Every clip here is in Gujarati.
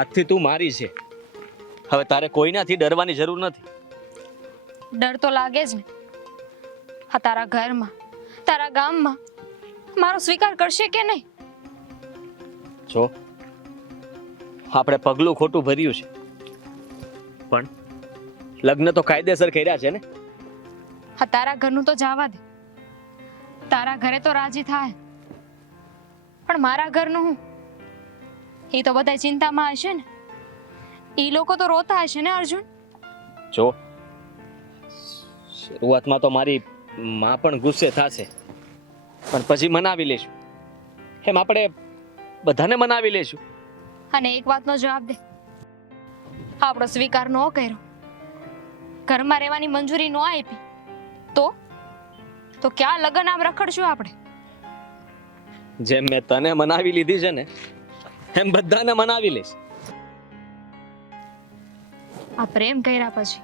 આજથી તું મારી છે. હવે તારે કોઈનાથી ડરવાની જરૂર નથી. ડર તો લાગે જ ને. હા, તારા ઘરમાં, તારા ગામમાં મારો સ્વીકાર કરશે કે નહીં? જો આપણે પગલું ખોટું ભર્યું છે, પણ લગ્ન તો કાયદેસર કર્યા છે ને. હા, તારા ઘરનું તો જવા દે. તારા ઘરે તો રાજી થાય, પણ મારા ઘરનું હું? એ તો બધા ચિંતામાં હશે ને. એ લોકો તો રોતા હશે ને અર્જુન. જો શરૂઆતમાં તો મારી માં પણ ગુસ્સે થશે, પણ પછી મનાવી લેશું. એમ આપણે બધાને મનાવી લેશું. અને એક વાતનો જવાબ દે. આપણો સ્વીકાર ન કર્યો, ઘરમાં રહેવાની મંજૂરી ન આપી, તો ક્યાં લગન આમ રખડશું આપણે? જેમ મેં તને મનાવી લીધી છે ને, એમ બધાને મનાવી લઈશ. આ પ્રેમ કર્યા પછી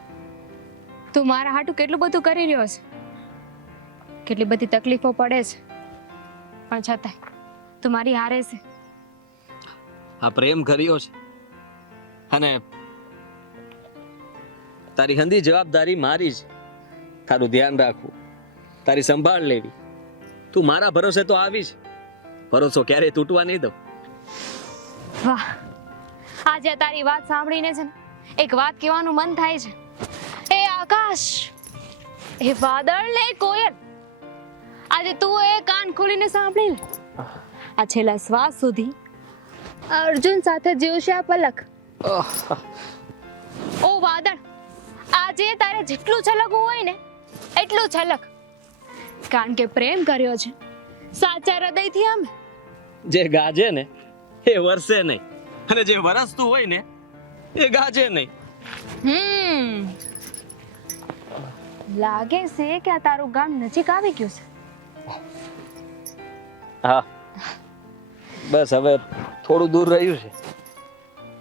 તું મારા હાટું કેટલું બધું કરી રહ્યો છે, કેટલી બધી તકલીફો પડે છે, પણ છતાંય તું મારી હારે છે. આ પ્રેમ કર્યો છે, અને તારી હંધી જવાબદારી મારી છે. તારું ધ્યાન રાખવું, તારી સંભાળ લેવી. તું મારા ભરોસે તો આવી છે, ભરોસો ક્યારેય તૂટવા નહીં દઉં. વાહ, આજે તારી વાત સાંભળીને છે ને એક વાત કહેવાનું મન થાય છે. એ આકાશ, એ વાદળ ને કોયલ, આજે તું એ કાન ખોલીને સાંભળી લે. આ છેલ્લા શ્વાસ સુધી અર્જુન સાથે જીવશે આ પલક. ઓ વાદળ, આજે તારે જેટલું છલકવું હોય ને એટલું છલક, કારણ કે પ્રેમ કર્યો છે સાચા હૃદયથી અમે. જે ગાજે ને એ વરસે નહીં, અને જે વરસતું હોય ને એ ગાજે નહીં. લાગે છે કે આ તારું ગામ નજીક આવી ગયું છે. હા, બસ હવે થોડું દૂર રહ્યું છે.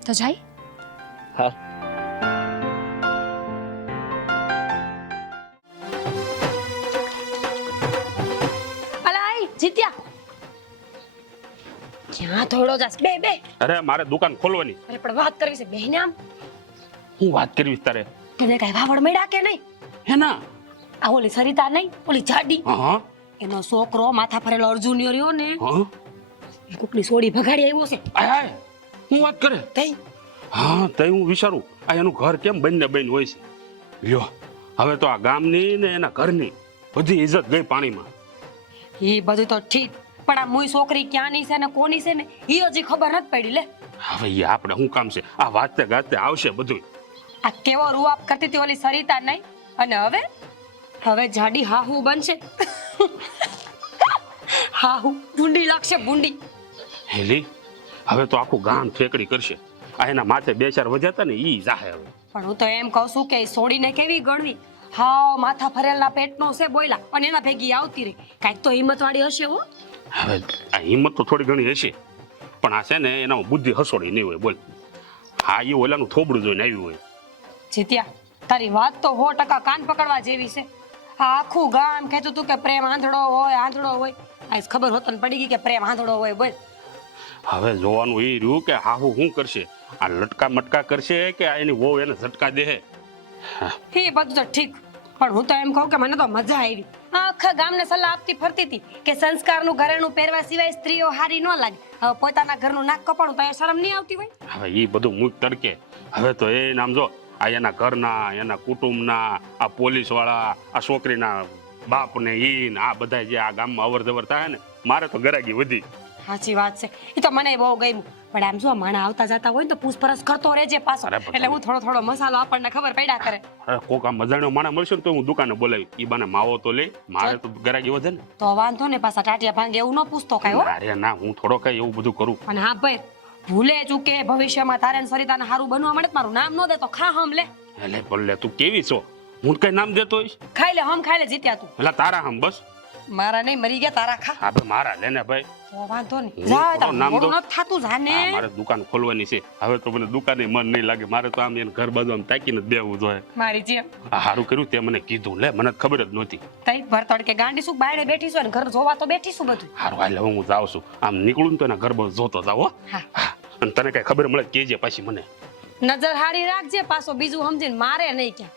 તો જાય. હા. અલાઈ જીત્યા, ક્યાં થોડો જાસ? બે બે. અરે મારે દુકાન ખોલવાની. અરે પણ વાત કરવી છે બેહને. આમ હું વાત કરવી તારે? તને કઈ વાવડ મળ્યા કે નહીં? હેના? આ ઓલી સરિતા નહીં, ઓલી જાડી, હા એનો છોકરો માથા ફરેલો અર્જુન રહ્યો ને, હા એ કોકની સોડી ભગાડી આવ્યો છે. આય આય હું વાત કરે? તઈ હા તઈ હું વિચારું આ એનું ઘર કેમ બંને બંને હોય છે. લ્યો હવે તો આ ગામની ને એના ઘરની બધી ઇજ્જત ગઈ પાણીમાં. એ બધું તો ઠીક, પણ આ મુઈ છોકરી ક્યાંની છે ને કોની છે ને ઈ હજી ખબર નથી પડી. લે હવે એ આપણે શું કામ છે? આ વાતે ગાતે આવશે બધું. આ કેવો રૂઆપ કરતી હતી ઓલી સરિતા નહીં, અને હવે જાડી હાહુ બનશે. હાહુ બુંડી લાગશે, બુંડી. હેલી હવે તો આખું ગામ ઠેકડી કરશે. આ એના માથે બે ચાર વધ્યા ને ઈ જાહે હવે. પણ હું તો એમ કહું છું કે સોડીને કેવી ગણવી. હાવ માથા ફરેલના પેટનો છે બોયલા, પણ એના ભેગી આવતી રહી. કાંઈક તો હિંમત વાળી હશે. હો હવે આ હિંમત તો થોડી ઘણી હશે, પણ આ છે ને એના બુદ્ધિ હસોડી નહીં હોય. બોલ, હા એ ઓલાનું થોબડું જોઈને આવ્યું હોય. જીત્યા, તારી વાત તો 100% કાન પકડવા જેવી છે. આ આખું ગામ કહેતું હતું કે પ્રેમ આંધળો હોય, આંધળો હોય. આ ખબર હોત ને પડી ગઈ કે પ્રેમ આંધળો હોય. બોલ, હવે જોવાનું એ રહ્યું કે હાહુ શું કરશે. આ લટકા મટકા કરશે કે આ એની વહુ એને ઝટકા દે. એ બધું તો ઠીક, પણ હું તો એમ કહું કે મને તો મજા આવી. આખા ગામને સલાહ આપતી ફરતી હતી કે સંસ્કારનું ઘરેણું પહેરવા સિવાય સ્ત્રીઓ હારી ન લાગે. હવે પોતાના ઘરનું નાક કપાણું તો એ શરમ નહીં આવતી હોય? હવે એ બધું મૂક તડકે. હવે તો એ નામ જો આ એના ઘરના, એના કુટુંબના, આ પોલીસ વાળા, આ છોકરીના બાપ ને ઈ ને આ બધા જે આ ગામમાં અવર જવર થાય ને, મારે તો ગરાગી વધી. સાચી વાત છે, એ તો મને બહુ ગમ્યું. પણ આમ જો માણા આવતા જતા હોય ને તો પૂછપરછ કરતો રહેજે પાછો, એટલે હું થોડો થોડો મસાલો આપણને ખબર પડ્યા કરે. અરે કોક આ મજાનો માણા મળશે ને તો હું દુકાને બોલાવી. ઈ બાને માવો તો લે, મારે તો ગરાગી વધે ને. તો વાંધો ને, પાછા ટાટિયા ભાંગે એવું ન પૂછતો કાંઈ. હો અરે ના, હું થોડો કઈ એવું બધું કરું. અને હા ભાઈ, ભૂલે ચૂકે ભવિષ્યમાં તારે ને સરિતાને હારું બનવા મળે મારું નામ ન દે તો ખા હમ લે. એટલે બોલે તું કેવી છો? હું કઈ નામ દેતો હોઈશ? ખાઈ લે, હમ ખાઈ લે જીત્યા તું. એટલે તારા હમ બસ. મારા નહીં, મરી ગયા તારા ખા. હા ભાઈ મારા લેને ભાઈ. તો વાંધો નહીં, હું જા થોડો નામ મોડું દઉં? નથી થાતું, જાને. હા, મારે દુકાન ખોલવાની છે. હવે તો મને દુકાને મન નહીં લાગે. મારે તો આમ એને ઘર બાજુ આમ તાકીને જ બેહવું જોઈએ. મારી જેમ આ સારું કર્યું તે મને કીધું. લે મને ખબર જ નહોતી. તઈ ભર તડકે ગાંડી શું બાયણે બેઠી છું અને ઘર જોવા તો બેઠી છું બધું. સારું હાલે હું જાઉં છું. આમ નીકળું ને તો એના ઘર બાજુ જોતો જાવ. હો હા અને તને કઈ ખબર મળે કેજે પાછી મને. નજર હારી રાખજે, પાછો બીજું સમજીને મારે નહીં ક્યાં.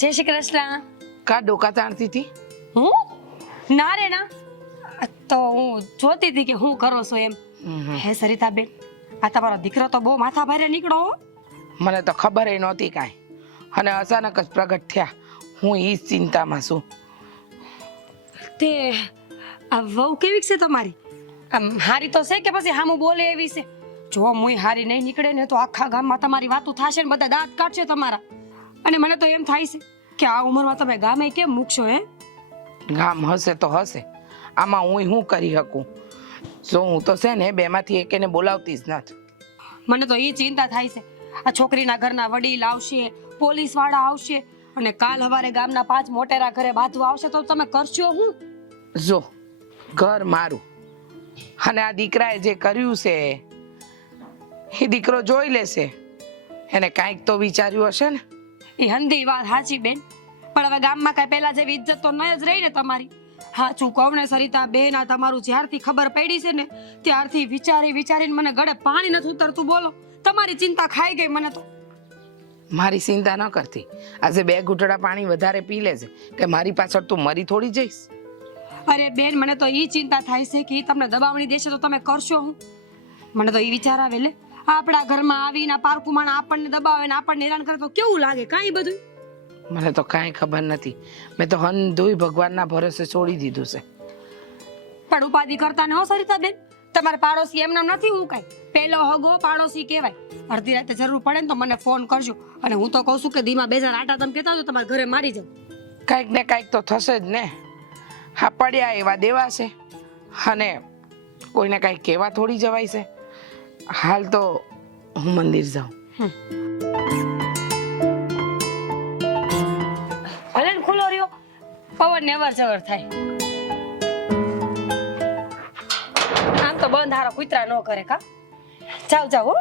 જય શ્રી કૃષ્ણ. કા ડોકા તાણતી હતી? હું ના રે ના, તો હું જોતી હતી કે હું કરો છો એમ. હે સરિતાબેન, આ તમારો દીકરો તો બહુ માથા ભારે નીકળો હો. મને તો ખબર નહોતી કાંઈ, અને અચાનક જ પ્રગટ થયા. હું ઈ જ ચિંતામાં છું. તે આ વહુ કેવી છે તમારી? આમ હારી તો છે કે પછી હામું બોલે એવી છે? જો મુય હારી નહીં નીકળે ને તો આખા ગામમાં તમારી વાતો થશે ને બધા દાંત કાઢશે તમારા. અને મને તો એમ થાય છે કે આ ઉંમરમાં તમે ગામે કેમ મૂકશો હે? ગામ હશે તો હશે, આમાં હું શું કરી શકું? જો હું તો છે ને બેમાંથી એકેને બોલાવતી જ નથી. મને તો એ ચિંતા થાય છે, આ છોકરીના ઘરના વડીલ આવશે, પોલીસ વાળા આવશે, અને કાલ સવારે ગામના 5 મોટેરા ઘરે બાંધવા આવશે તો તમે કરશો હું? જો ઘર મારું, અને આ દીકરાએ જે કર્યું છે એ દીકરો જોઈ લેશે. એને કાંઈક તો વિચાર્યું હશે ને. એ હંધી વાત સાચી બેન, પણ હવે ગામમાં કઈ પહેલા જેવી ઇજ્જત તો નહીં જ રહી ને તમારી. સાચું કહું ને સરિતા બેન, આ તમારું જ્યારથી ખબર પડી છે ને ત્યારથી વિચારીને મને ગળે પાણી નથી ઉતરતું. બોલો, તમારી ચિંતા ખાઈ ગઈ મને તો. મારી ચિંતા ન કરતી, આજે 2 ઘૂંટડા પાણી વધારે પી લેજે કે મારી પાછળ તું મરી થોડી જઈશ. અરે બેન, મને તો એ ચિંતા થાય છે કે ઈ તમને દબાવણી દેશે તો તમે કરશો હું? મને તો એ વિચાર આવે, લે આપણા ઘરમાં આવીને પારકુમાણ આપણને દબાવે ને આપણને હેરાન કરે તો કેવું લાગે કાંઈ બધું? મને તો કાંઈ ખબર નથી. મેં તો હંધુય ભગવાનના ભરોસે છોડી દીધું છે. પણ ઉપાધિ કરતા ન હો સરિતાબેન, તમારે પાડોશી એમ નામ નથી. હું કાંઈ પહેલો હગો પાડોશી કહેવાય. અડધી રાતે જરૂર પડે ને તો મને ફોન કરજો. અને હું તો કહું છું કે ધીમા 2 જણ આટા તમે કહેતા હોય તો તમારા ઘરે મારી જાવ. કાંઈક ને કાંઈક તો થશે જ ને. હા, પડ્યા એવા દેવા છે, અને કોઈને કાંઈ કહેવા થોડી જવાય છે. હાલ તો હું મંદિર જાઉં. ભલે ને ખુલ્લો રહ્યો, પવન ને અવર જવર થાય. આમ તો બંધ હારો કૂતરા ન કરે કા. જાવ જાવ હો.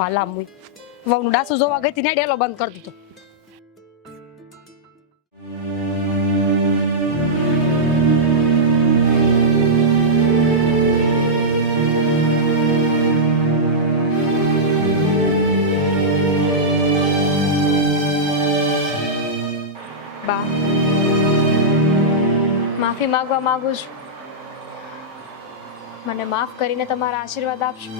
વાલા મુઈ વહુનું ડાસુ જોવા ગઈ હતી ને ડેલો બંધ કરી દીધો. બા, માફી માંગવા માંગુ છું. મને માફ કરીને તમારા આશીર્વાદ આપશો.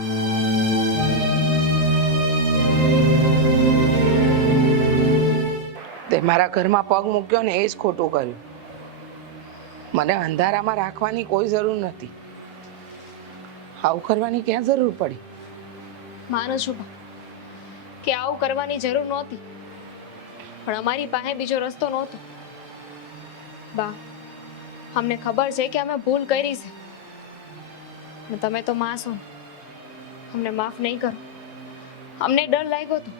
તે મારા ઘરમાં પગ મૂક્યો ને એ જ ખોટું કર્યું. મને અંધારામાં રાખવાની કોઈ જરૂર નથી. આવું કરવાની ક્યાં જરૂર પડી? માનું છું બા કે આવું કરવાની જરૂર નહોતી, પણ અમારી પાસે બીજો રસ્તો નહોતો. બા, અમને ખબર છે કે અમે ભૂલ કરી છે, અને તમે તો માં છો, અમને માફ નહીં કરો. અમને ડર લાગ્યો હતો.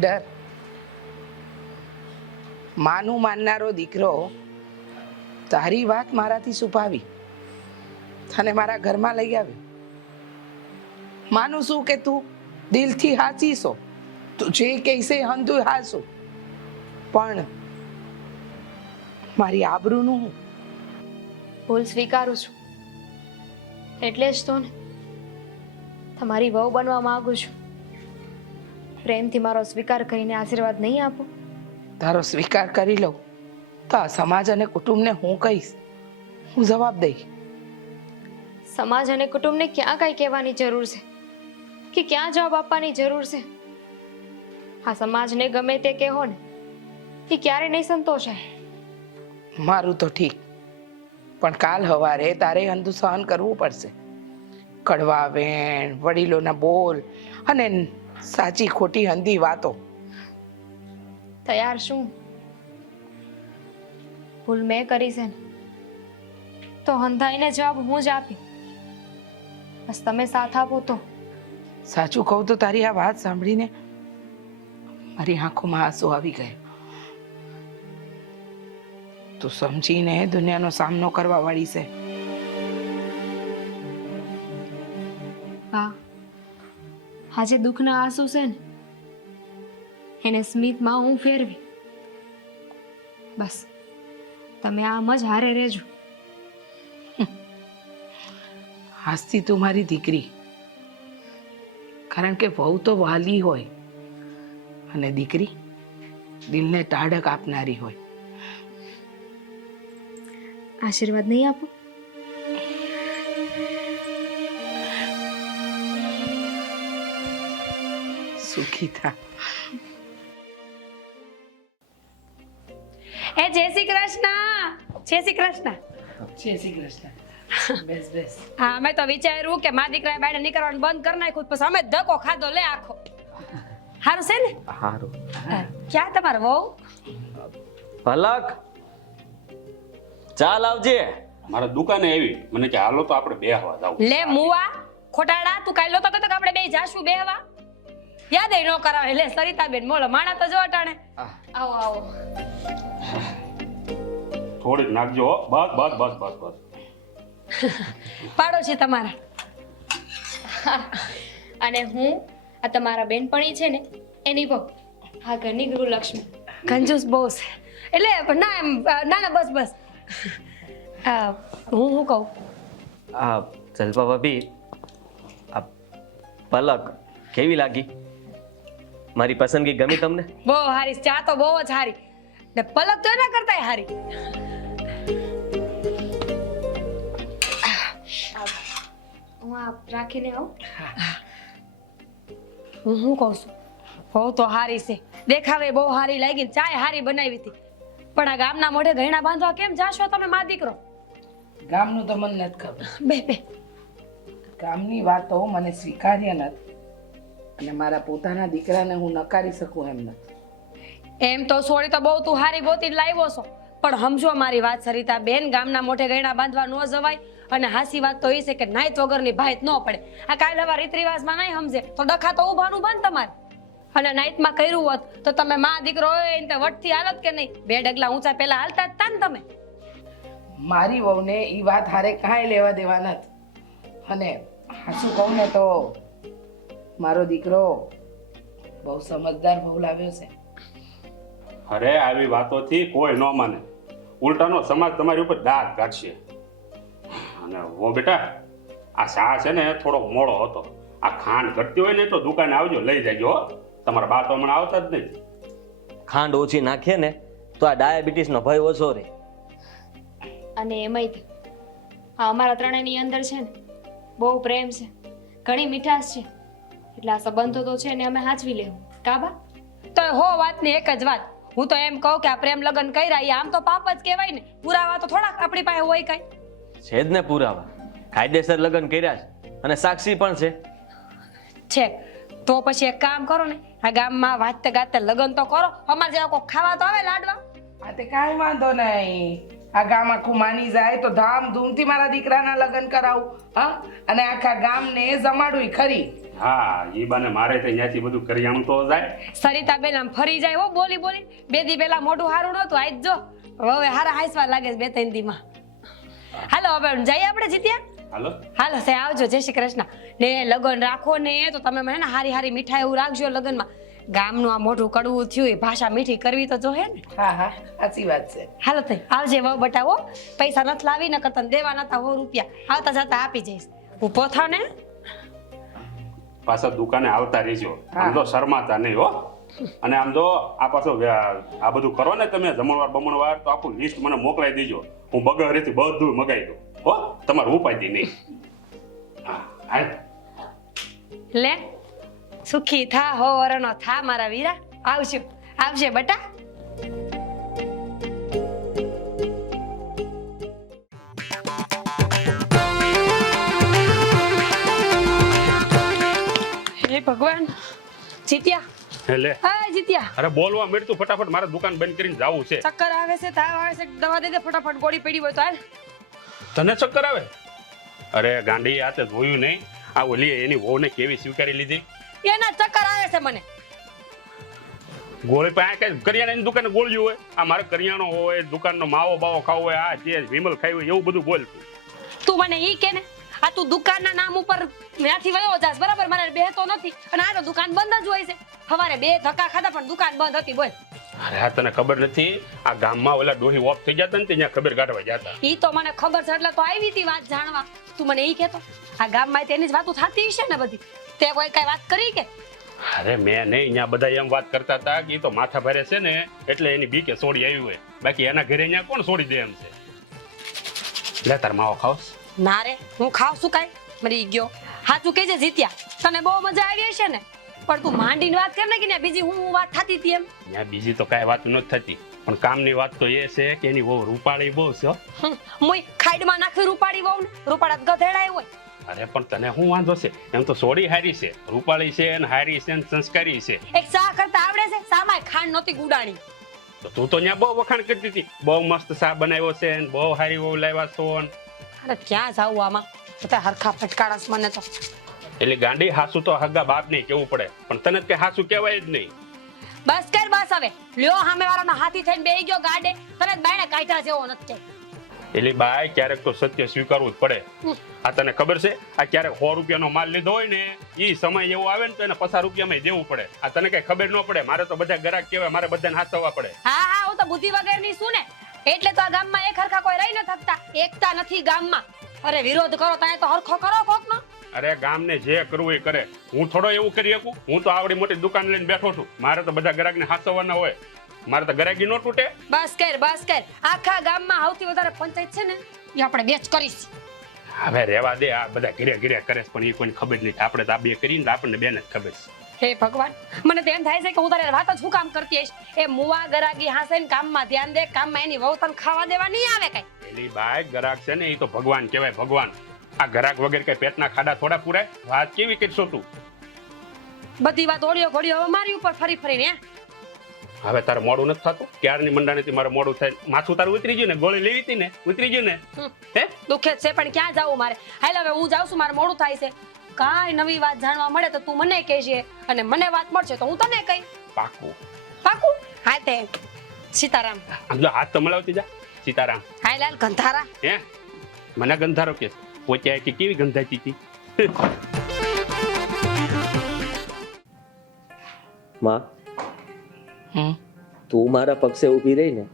ડર? માનું માનનારો દીકરો તારી વાત મારાથી છુપાવી અને મારા ઘરમાં લઈ આવી. માનું છું કે તું દિલથી સાચી છો, તું જે કહેશે હંધુય હાચું, પણ મારી આબરૂનું હું? ભૂલ સ્વીકારું છું, એટલે જ તો ને તમારી વહુ બનવા માંગુ છું. પ્રેમથી મારો સ્વીકાર કરીને આશીર્વાદ નહીં આપો? તારો સ્વીકાર કરી લઉં તો આ સમાજ અને કુટુંબને હું કહીશ, હું જવાબ દઈશ. સમાજ અને કુટુંબને ક્યાં કઈ કહેવાની જરૂર છે કે ક્યાં જવાબ આપવાની જરૂર છે? આ સમાજને ગમે તે કહેવો ને, એ ક્યારે નહીં સંતોષાય. મારું તો ઠીક, પણ કાલ સવારે તારે હંધું સહન કરવું પડશે. કડવા વેણ, વડીલોના બોલ અને સાચી ખોટી હંધી વાતો. તૈયાર શું? ભૂલ મેં કરી છે ને, તો હંધાઈને જવાબ હું જ આપી. બસ તમે સાથ આપો તો. સાચું કહું તો તારી આ વાત સાંભળીને મારી આંખોમાં આંસુ આવી ગયા. તું સમજીને દુનિયાનો સામનો કરવા વાળી છે. બા, આજે દુઃખના આંસુ છે ને એને સ્મિતમાં હું ફેરવી. બસ તમે આમ જ હારે રહેજો. હાસ્તી તું મારી દીકરી, કારણ કે વહુ તો વાલી હોય અને દીકરી દિલને ટાઢક આપનારી હોય. આશીર્વાદ નહીં આપો? સુખી થા. એ જય શ્રી કૃષ્ણ. જય શ્રી કૃષ્ણ. જય શ્રી કૃષ્ણ. બેસ બેસ. હા, મેં તો વિચાર્યું કે મારા દીકરાએ બાયણે નીકળવાનું બંધ કરી નાખ્યું, પછી અમે ધક્કો ખાધો લે આખો. હારું છે ને? હારું. ક્યાં તમારો વહુ? પલક, ચાલ આવજે. મારા દુકાને આવી, મને કે હાલો તો આપણે બેહવા જાવ. લે મુવા ખોટાડા, તું કાલે તો કહેતો કે આપણે બે જાશું બેહવા. યાદ ન કરાવે. લે સરિતાબેન મોળો માણા તો જો અટાણે. આવો આવો. થોડીક નાખજો હો. બસ બસ બસ બસ બસ. પાડો છે તમારા. અને હું આ તમારા બેનપણી છે ને એની બહુ, આ ઘરની ગૃહલક્ષ્મી. કંજૂસ બહુ છે. એટલે ના એમ ના ના બસ બસ. હું કહું, આ જલપા ભાભી, આ પલક કેવી લાગી? મારી પસંદગી ગમી તમને? બહુ હારી. ચા તો બહુ જ હારી ને પલક તો એના કરતાય હારી. હું આ રાખીને આવું. હું કહું છું, બહુ તો હારી છે. દેખાવે બહુ હારી લાગી, ચાય હારી બનાવી હતી. પણ આ ગામના મોઢે ગયણા બાંધવા કેમ જાશો તમે મા દીકરો? ગામનું તો મને નથી ખબર. બે બે. ગામની વાતો મને સ્વીકાર્ય નથી અને મારા પોતાના દીકરાને હું નકારી શકું એમ નથી. એમ તો સોરી તો બહુ તું હારી ગોતી લાવ્યો છો, પણ સમજો મારી વાત સરિતા બેન, ગામના મોઢે ગયણા બાંધવા ન જવાય. અને હાસી વાત તો એ છે કે નાઈત વગરની ભાઈત ન પડે. આ કાલ હવા રીત રિવાજમાં નહીં સમજે તો ડખા તો ઉભાનું બંધ તમારે. અને નાઈટમાં કર્યું હોત તો તમે મા દીકરો હોય એને વટથી હાલત કે નહીં? બે ડગલા ઊંચા પેલા હાલતા જ તા ને તમે. મારી વહુને એ વાત હારે કાંઈ લેવા દેવા નથી. અને હાસું કહું ને તો મારો દીકરો બહુ સમજદાર વહુ લાવ્યો છે. અરે આવી વાતોથી કોઈ ન માને. ઉલટાનો સમાજ તમારી ઉપર દાંત કાઢશે. અને વો બેટા, આ શા છે ને થોડો મોડો હતો. આ ખાંડ ઘટતી હોય ને તો દુકાને આવજો, લઈ જાજો હો. તમારા બા તો હમણાં આવતા જ નહીં. ખાંડ ઓછી નાખીએ ને તો આ ડાયાબિટીસનો ભય ઓછો રહે. અને એમાંય તે આ અમારા ત્રણેયની અંદર છે ને બહુ પ્રેમ છે, ઘણી મીઠાશ છે. એટલે આ સંબંધો તો છે ને અમે સાચવી લેવું. કાબા તો હો વાતની એક જ વાત. હું તો એમ કહું કે આ પ્રેમ લગ્ન કર્યા એ આમ તો પાપ જ કહેવાય ને. પુરાવા તો થોડાક આપણી પાસે હોય કઈ. છે જ ને પુરાવા. કાયદેસર લગ્ન કર્યા છે અને સાક્ષી પણ છે. તો પછી એક કામ કરો ને, આ ગામમાં વાજતે ગાતે લગ્ન તો કરો. અમારે જેવા કોઈ ખાવા તો આવે લાડવા. આ તે કાંઈ વાંધો નહીં. આ ગામ આખું માની જાય તો ધામધૂમથી મારા દીકરાના લગ્ન કરાવું. હા, અને આખા ગામને જમાડું ખરી. હા, ઈ બાને મારે તો અહીંયાથી બધું કરી આમ તો જાય. સરિતાબેન આમ ફરી જાય હો બોલી બોલી. બે દી પહેલા મોઢું હારું નહોતું, આજ જો હવે હારા હાંસવા લાગે છે બે ત્રણ દીમાં. હાલો હવે જઈએ આપણે જીત્યા. હાલો હાલો સે આવજો. જય શ્રી કૃષ્ણ. ને લગ્ન રાખો ને તો તમે મને હારી હારી મીઠાઈ એવું રાખજો લગ્નમાં. ગામનું આ મોઢું કડવું થયું, એ ભાષા મીઠી કરવી તો જોહે ને. હા હા, સાચી વાત છે. હાલો તઈ આવજે વહુ બટાવો. પૈસા નથી લાવી ને કરતા દેવા નતા 100 રૂપિયા આવતા જતા આપી જઈશ. ઊભો થા ને. પાછા દુકાને આવતા રહેજો. આમ તો શરમાતા નહીં હો. અને આમ જો આ પાછો આ બધું કરો ને તમે જમણવાર બમણવાર તો આખું લિસ્ટ મને મોકલાઈ દેજો. હું બગડેથી બધું મગાવી દઉં હો. તમારું ઉપાયથી નહીં. હા હાલ. લે સુખી થા હો વરનો થા મારા વીરા. આવજો આવજે બટા. હે ભગવાન. જીત્યા. લે હા જીત્યા. અરે બોલવા મળતું ફટાફટ મારે દુકાન બંધ કરીને જાવું છે. ચક્કર આવે છે, તાવ આવે છે, દવા દે દે ફટાફટ. ગોળી પડી હોય તો હાલ. તને ચક્કર આવે? અરે ગાંડી, આ તે જોયું નહીં? આ ઓલી એની વહુને કેવી સ્વીકારી લીધી. એના ચક્કર આવે છે મને. ગોળી પાસે કઈ કરિયાણાની દુકાને ગોળ્યું હોય, આ મારે કરિયાણો હોય, દુકાનનો માવો બાવો ખાવો હોય, આ જે વિમલ ખાવી હોય એવું બધું બોલતું. તું મને ઈ કે ને, આ તું દુકાનના નામ ઉપર ત્યાંથી વયો જાસ, બરાબર? મારે બેહતો નથી અને આ તો દુકાન બંધ જ હોય છે. સવારે 2 ધક્કા ખાધા પણ દુકાન બંધ હતી. બોલ. અરે આ તને ખબર નથી, આ ગામમાં ઓલા ડોહી ઓફ થઈ જતા ને ત્યાં ખબર કાઢવા જતા. ઈ તો મને ખબર છે એટલે તો આવી હતી વાત જાણવા. તું મને ઈ કહેતો આ ગામમાં તેની જ વાતો થતી હશે ને બધી, તે કોઈ કઈ વાત કરી કે? અરે મેં નહીં, અહીંયા બધા એમ વાત કરતા હતા કે ઈ તો માથા ભારે છે ને એટલે એની બીકે છોડી આવી હોય, બાકી એના ઘરે અહીંયા કોણ છોડી દે એમ છે. લે તાર માવો ખાવસ? ના રે, હું ખાવ શું કાઈ? મરી ગયો. હાચું કહેજે જીત્યા, તને બહુ મજા આવી હશે ને? પણ તું માંડીને વાત કર ને કે ત્યાં બીજી હું વાત થતી હતી એમ. ત્યાં બીજી તો કાંઈ વાત નથી થતી, પણ કામની વાત તો એ છે કે એની બહુ રૂપાળી બહુ છે હો. મુય ખાઈડમાં નાખી રૂપાડી વહુ ને, રૂપાડા ગધેડાય હોય. અરે પણ તને શું વાંધો છે? એમ તો સોડી હારી છે, રૂપાળી છે ને હારી છે ને સંસ્કારી છે. એક ચા કરતા આવડે છે, સામાય ખાંડ નહોતી ગુડાણી. તો તું તો ત્યાં બહુ વખાણ કરતી હતી, બહુ મસ્ત ચા બનાવ્યો છે ને બહુ હારી બહુ લાવ્યા છો ને. અરે ક્યાં જાવું આમાં, બધા હરખા ફટકાડાસ મને તો. એટલે ગાંડી હાસુ તો હગા બાપ નહીં કેવું પડે, પણ તને કે હાસુ કહેવાય જ નહીં. બસ કર બસ હવે, લ્યો સામે વાળાનો હાથી થઈને બેહી ગયો ગાડે, તને જ બાયણે કાઢ્યા જેવો નથી. એટલે બાય ક્યારેક તો સત્ય સ્વીકારવું જ પડે. આ તને ખબર છે, આ ક્યારેક 100 રૂપિયાનો માલ લીધો હોય ને એ સમય એવો આવે ને તો એને 50 રૂપિયામાં દેવું પડે. આ તને કઈ ખબર ન પડે? મારે તો બધા ગ્રાહક કહેવાય, મારે બધાને હાથવવા પડે. હા હું તો બુદ્ધિ વગરની છું ને, એટલે તો આ ગામમાં એક હરખા કોઈ રહી ન થકતા, એકતા નથી ગામમાં. અરે વિરોધ કરો ત્યાં તો હરખો કરો કોકનો. અરે ગામને જે કરવું એ કરે, હું થોડો એવું કરી શકું? હું તો આવડી મોટી દુકાન લઈને બેઠો છું, મારે તો બધા ગ્રાહકને હાથવવાના હોય, મારે તો ગ્રાહકી ન તૂટે. બસ કર, આખા ગામમાં સૌથી વધારે પંચાયત છે ને એ આપણે બેચ કરીશ. હવે રેવા દે, આ બધા ઘરે ઘરે કરે છે પણ એ કોઈને ખબર નહીં. આપણે તો આ બે કરીને આપણને બેને જ ખબર છે. હે ભગવાન, મને તો એમ થાય છે કે હું તારે વાત જ શું કામ કરતી હઈશ. એ મુવા ગરાગી હાસે ને કામમાં ધ્યાન દે, કામમાં એની વહુ તને ખાવા દેવા નહીં આવે કઈ. એલી બાય ગ્રાહક છે ને એ તો ભગવાન કહેવાય, ભગવાન. આ ગ્રાહક વગર કઈ પેટના ખાડા થોડા પૂરાય? વાત કેવી કરશો તું? બધી વાત ઓળિયો ઘોડિયો હવે મારી ઉપર ફરી ફરીને. હવે તારે મોડું નથી થતું? ક્યારની મંડાણીથી મારે મોડું થાય, માથું તારું ઉતરી ગયું ને, ગોળી લેવી હતી ને ઉતરી ગયું ને. હે દુખે છે પણ ક્યાં જાવું મારે? હાલ હવે હું જાઉં છું, મારે મોડું થાય છે. કાંઈ નવી વાત જાણવા મળે તો તું મને કહેજે, અને મને વાત મળશે તો હું તને કહી. પાકું પાકું? હા તે સીતારામ. આમ જો હાથ તો મળાવતી જા. સીતારામ. હાય લાલ ગંધારા. હે મને ગંધારો કે પોચ્યા કે કેવી ગંધાતી હતી? માં, તું મારા પક્ષે ઊભી રહી ને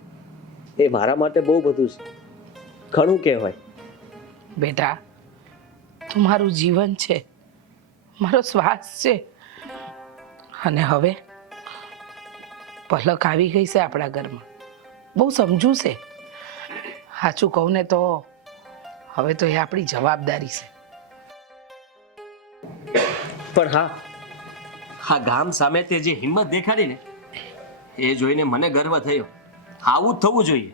એ મારા માટે બહુ બધું છે, ઘણું કહેવાય. બેટા, તું મારું જીવન છે, મારો શ્વાસ છે. અને હવે પલક આવી ગઈ છે આપણા ઘરમાં, બહુ સમજુ છે. સાચું કહું ને તો હવે તો એ આપણી જવાબદારી છે. પણ હા, આ ગામ સામે તે જે હિંમત દેખાડી ને એ જોઈને મને ગર્વ થયો. આવું જ થવું જોઈએ.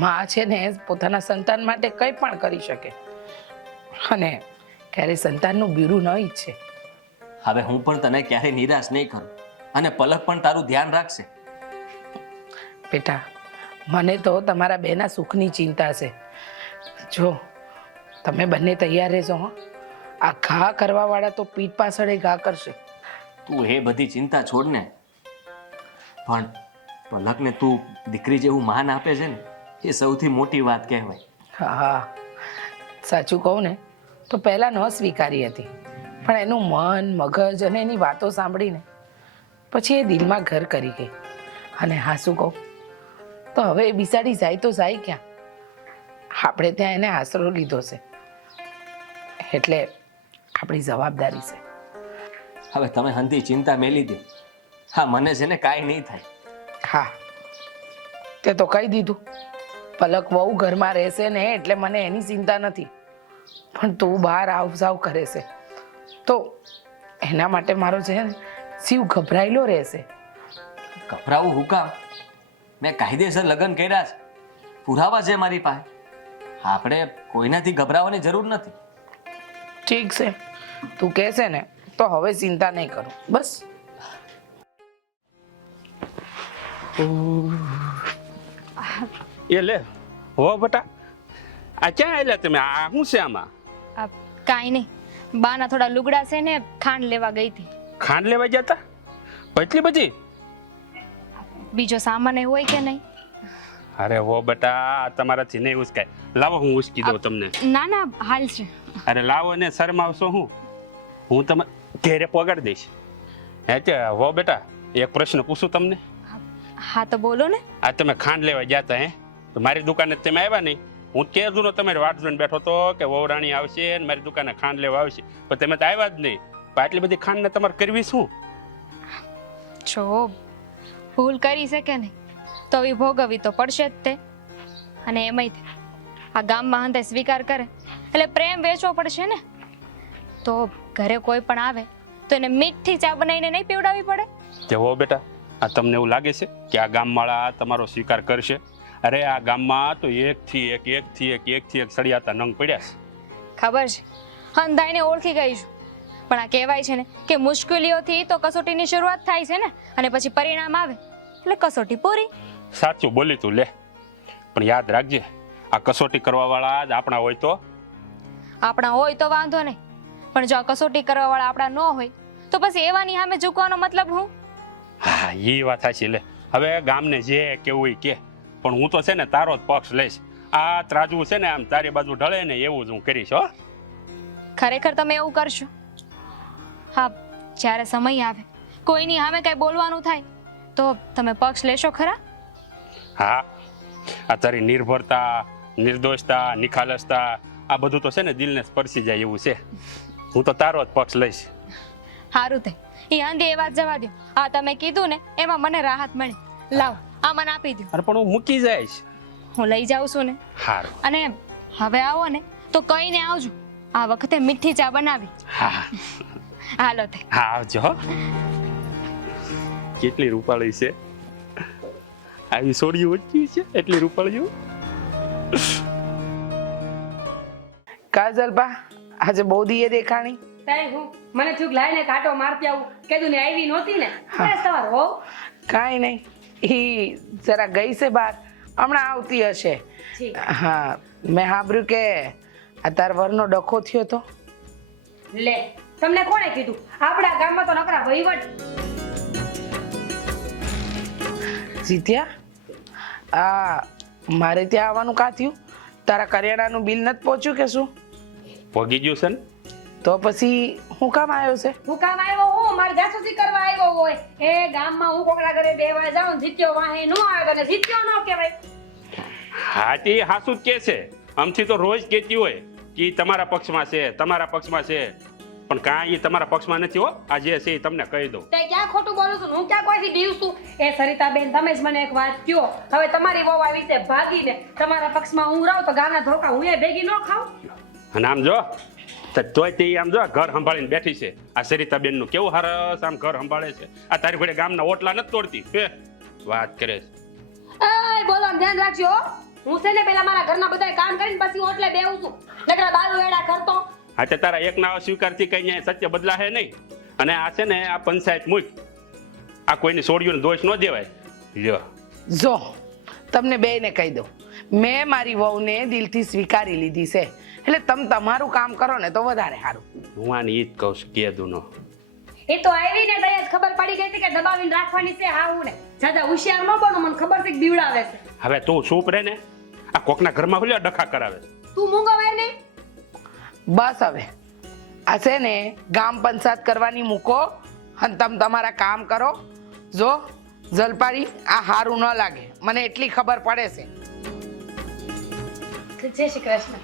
માં છે ને પોતાના સંતાન માટે કંઈ પણ કરી શકે, અને ક્યારે સંતાનનું બીરું ન ઈચ્છે. હવે હું પણ તને ક્યારેય નિરાશ નહીં કરું, અને પલક પણ તારું ધ્યાન રાખશે. બેટા, મને તો તમારા બેના સુખની ચિંતા છે. જો તમે બંને તૈયાર રહેજો. હો, આ ઘા કરવા વાળા તો પીઠ પાછળ ઘા કરશે. તું એ બધી ચિંતા છોડ ને, પણ પલકને તું દીકરી જેવું માન આપે છે ને એ સૌથી મોટી વાત કહેવાય. હા, સાચું કહું ને તો પહેલાં ન સ્વીકારી હતી, પણ એનું મન મગજ અને એની વાતો સાંભળીને પછી એ દિલમાં ઘર કરી ગઈ. અને હા, શું કહું તો હવે એ બિસાડી જાય તો જાય ક્યાં? આપણે ત્યાં એને આશરો લીધો છે, એટલે આપણી જવાબદારી છે. હવે તમે હંધી ચિંતા મેલી દો. હા, મને છે ને કાંઈ નહીં થાય. હા, તે તો કહી દીધું. પલક બહુ ઘરમાં રહેશે ને એટલે મને એની ચિંતા નથી, પણ તું બહાર આવ જાવ કરે છે તો એના માટે મારો છે ને શિવ ગભરાયેલો રહેશે. ગભરાવું હું કામ? મેં કાયદેસર લગ્ન કર્યા છે, પુરાવા છે મારી પાસે. આપણે કોઈનાથી ગભરાવાની જરૂર નથી. ઠીક છે, તું કહેશે ને તો હવે ચિંતા નહીં કરું. બસ એ લે હો બટા, આ ક્યાં આવેલા તમે? આ શું છે આમાં? કાંઈ નહીં, બાના થોડા લુગડા છે ને ખાંડ લેવા ગઈ હતી. ખાંડ લેવા ગયા હતા? એટલી બધી? બીજો સામાન એ હોય કે નહીં? અરે હો બેટા, આ તમારાથી નહીં ઉસકાય. લાવો હું ઉસકી દઉં તમને. ના ના હાલ છે. અરે લાવો ને, શરમાવશો હું તમે ઘેરે પગાડી દઈશ. હે તે હો બેટા, એક પ્રશ્ન પૂછું તમને? હા તો બોલો ને. આ તમે ખાંડ લેવા ગયા હતા, હે તો મારી દુકાને તમે આવ્યા નહીં. હું કેજો ને તમારી વાટ જોઈને બેઠો હતો કે વહુરાણી આવશે ને મારી દુકાને ખાંડ લેવા આવશે, પણ તમે તો આવ્યા જ નહીં. પણ આટલી બધી ખાંડ ને તમારે કરવી શું? જો ભૂલ કરી છે કે નહીં તો એ ભોગવવી તો પડશે જ તે. અને એમાંય તે આ ગામમાં હંતે સ્વીકાર કરે એટલે પ્રેમ વેચવો પડશે ને. તો ઘરે કોઈ પણ આવે તો એને મીઠી ચા બનાવીને નહીં પીવડાવવી પડે? તે હો બેટા, આ તમને એવું લાગે છે કે આ ગામવાળા તમારો સ્વીકાર કરશે? અરે આ ગામમાં તો એકથી એક સળિયાતા નંગ પડ્યા છે. ખબર છે, હંધાઈને ઓળખી ગઈ છું. પણ આ કહેવાય છે ને કે મુશ્કેલીઓથી તો કસોટીની શરૂઆત થાય છે ને, અને પછી પરિણામ આવે એટલે કસોટી પૂરી. સાચું બોલી તું લે, પણ યાદ રાખજે, આ કસોટી કરવાવાળા જ આપણા હોય તો. આપણા હોય તો વાંધો નહીં, પણ જો આ કસોટી કરવાવાળા આપણા ન હોય તો પછી એવાની સામે ઝૂકવાનો મતલબ હું? હા એ વાત સાચી. લે હવે ગામને જે કેવું કે, પણ હું તો છે ને તારો જ પક્ષ લઈશ. આ ત્રાજવું છે ને આમ તારી બાજુ ઢળે ને એવું જ હું કરીશ. હો ખરેખર તમે એવું કરશો? હા, જ્યારે સમય આવે કોઈની સામે કઈ બોલવાનું થાય તો તમે પક્ષ લેશો ખરા? હા, આ તારી નિર્ભરતા, નિર્દોષતા, નિખાલસતા આ બધું તો છે ને દિલને સ્પર્શી જાય એવું છે. હું તો તારો જ પક્ષ લઈશ. સારું તે એ આંધી એ વાત જવા દો. આ તમે કીધું ને એમાં મને રાહત મળી. લાવ આ મને આપી દો. અરે પણ હું મૂકી જઈશ. હું લઈ જાઉં છું ને. હારું. અને હવે આવો ને તો કહીને આવજો, આ વખતે મીઠી ચા બનાવી. હા હાલો તે. હા આવજો. હો કેટલી રૂપાળી છે, આવી સોડિયું ઓછી છે એટલી રૂપાળીઓ. કાજલ બા આજે બહુ દીએ દેખાણી. તાઈ હું મને થયું લાઈને કાંટો મારતી આવું, કીધું ને આવી નહોતી ને સવાર હો. કાંઈ નહીં, ઈ જરા ગઈ છે બહાર, હમણાં આવતી હશે. હા, મેં સાંભળ્યું કે આ તાર વરનો ડખો થયો તો. લે તમને કોણે કીધું? આપણા ગામમાં તો નકરા વહીવટ. જીત્યા, આ મારે ત્યાં આવવાનું કાં થયું? તારા કરિયાણાનું બિલ નથી પહોંચ્યું કે શું? પગી ગયું છે ને? તો પછી હું કામ આવ્યો છે? હું કામ આવ્યો હું મારી જાસૂસી કરવા આવ્યો હોય. એ ગામમાં હું કોકડા ઘરે બેવા જાઉં ને જીત્યો વાહે નો આવે તો જીત્યો ન કહેવાય. હા તે હાસુ જ કે છે, આમથી તો રોજ કહેતી હોય કે તમારા પક્ષમાં છે, તમારા પક્ષમાં છે, પણ કાંઈ તમારા પક્ષમાં નથી. હો આ જે છે એ તમને કહી દઉં. તે ક્યાં ખોટું બોલું છું? હું ક્યાં કોઈથી બીવ છું? એ સરિતાબેન તમે જ મને એક વાત કહો. હવે તમારી વહુ આવી છે ભાગીને તમારા પક્ષમાં હું રહું તો ગાના ધોકા હું એ ભેગી ન ખાઉં? અને આમ જો તોય તે આમ જો ઘર સંભાળીને બેઠી છે. આ સરિતાબેન નું કેવું સરસ આમ ઘર સંભાળે છે. આ તારી ઘોડે ગામના ઓટલા નથી તોડતી. હે વાત કરે છે. એય બોલો ધ્યાન રાખજો હો. હું છે ને પેલા મારા ઘરના બધા કામ કરીને પછી ઓટલે બેહું છું. નકરા બાલુ એડા કરતો. હા તે તારા એક ના સ્વીકારથી કઈ ન્યાય સત્ય બદલાશે નહીં. અને આ છે ને આ પંચાયત મૂક, આ કોઈની સોડિયોને દોષ ન દેવાય. લ્યો જો તમને બેયને કહી દઉં, મેં મારી વહુને દિલથી સ્વીકારી લીધી છે, એટલે તમે તમારું કામ કરો ને તો વધારે સારું. હું આને ઈ જ કહું છું કે દુનો. એ તો આવી ને તઈ જ ખબર પડી ગઈ હતી કે દબાવીને રાખવાની છે. હા હું ને જાજા હોશિયાર ન બનો, મને ખબર છે કે બીવડાવે છે. હવે તું ચૂપ રહે ને. આ કોકના ઘરમાં ભલે ડખા કરાવે. તું મૂંગો વેર ને. બસ હવે આ છે ને ગામ પંચાયત કરવાની મૂકો અને તમે તમારા કામ કરો. જો જલપારી આ હારું ન લાગે, મને એટલી ખબર પડે છે. જય શ્રી કૃષ્ણ.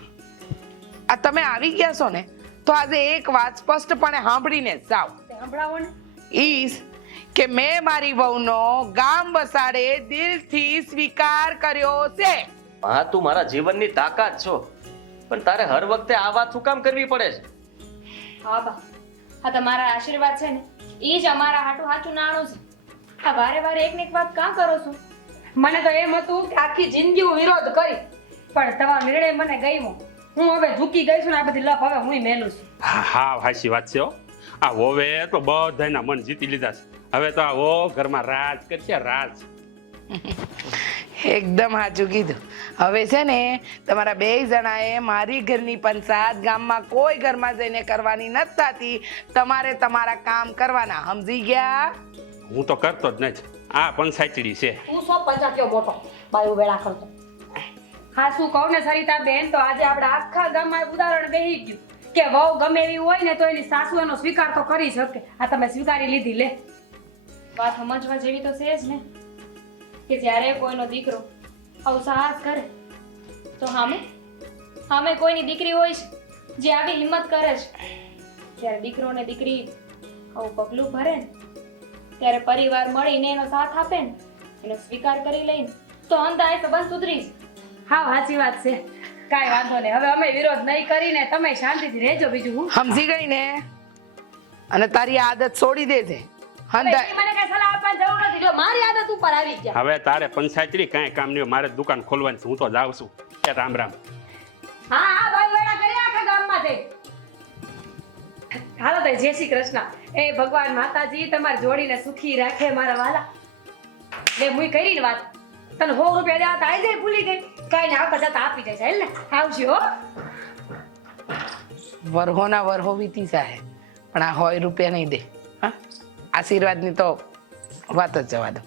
આ તમે આવી ગયા છો ને તો આજે એક વાત સ્પષ્ટપણે સાંભળીને જ જાઓ. સંભળાવો ને. ઈસ કે મેં મારી વહુનો ગામ બસાડે દિલથી સ્વીકાર કર્યો છે. હા, તું મારા જીવનની તાકાત છો, પણ તારે હર વખતે આ વાત શું કામ કરવી પડે છે? હા બા, આ તમારા આશીર્વાદ છે ને એ જ અમારા હાટું હાચું નાણું છે. આ વારે વારે એક ને એક વાત કાં કરો છો? મને તો એમ હતું કે આખી જિંદગી હું વિરોધ કરી, પણ તમારો નિર્ણય મને ગમ્યો. હું હવે ઝૂકી ગઈ છું ને આ બધી લપ હવે હું મેલું છું. હા હા હાચી વાત છે. હો આ હોવે તો બધાના મન જીતી લીધા છે. હવે તો આ હો ઘરમાં રાજ કરશે, રાજ. એકદમ સાચું કીધું. હવે છે ને તમારા બે જણાએ મારી ઘરની પંચાયત ગામમાં કોઈ ઘરમાં જઈને કરવાની નથી થતી. તમારે તમારા કામ કરવાના, સમજી ગયા? હું તો કરતો જ નથી. આ પંચાયતડી છે. તું સો પંચાક્યો મોટો બાયું વેળા કરતો. હા શું કહું ને સરિતા બેન, તો આજે આપણે આખા ગામમાં ઉદાહરણ બેહી ગયું કે વહુ ગમે એવી હોય ને તો એની સાસુ એનો સ્વીકાર તો કરી શકે. આ તમે સ્વીકારી લીધી લે. વાત સમજવા જેવી તો છે જ ને કે જ્યારે કોઈનો દીકરો આવું સાહસ કરે તો સામે કોઈની દીકરી હોય છે જે આવી હિંમત કરે છે. જ્યારે દીકરો ને દીકરી આવું પગલું ભરે ને ત્યારે પરિવાર મળીને એનો સાથ આપે ને એનો સ્વીકાર કરી લઈને તો અંધાય સંબંધ સુધરી છે. હા સાચી વાત છે. કાંઈ વાંધો નહીં, હવે અમે વિરોધ નહીં કરીને તમે શાંતિથી રહેજો. બીજું હું સમજી ગઈ ને? અને તારી આદત છોડી દેજે. હંધાય મને કઈ સલાહ આપવાની જરૂર નથી. જો મારી આદત ઉપર આવી ગયા. હવે તારે પંચાયતડી કાંઈ કામ નહીં. મારે દુકાન ખોલવાની છે, હું તો જાઉં છું. એ રામ રામ. હા હા ભાઈ વેળા કરી આખા ગામમાં જઈ. હાલો તો જય શ્રી કૃષ્ણ. એ ભગવાન માતાજી તમારી જોડીને સુખી રાખે મારા વાલા. લે મુઈ કરીને વાત તને 100 રૂપિયા દેવા તો આઈ જાય ભૂલી ગઈ. કાઈ ને આવતા જતા આપી જાય છે ને. આવજો હો. વરહોના વરહો વીતી જાય પણ આ 100 રૂપિયા નહીં દે. હા, આશીર્વાદની તો વાત જ જવા દો.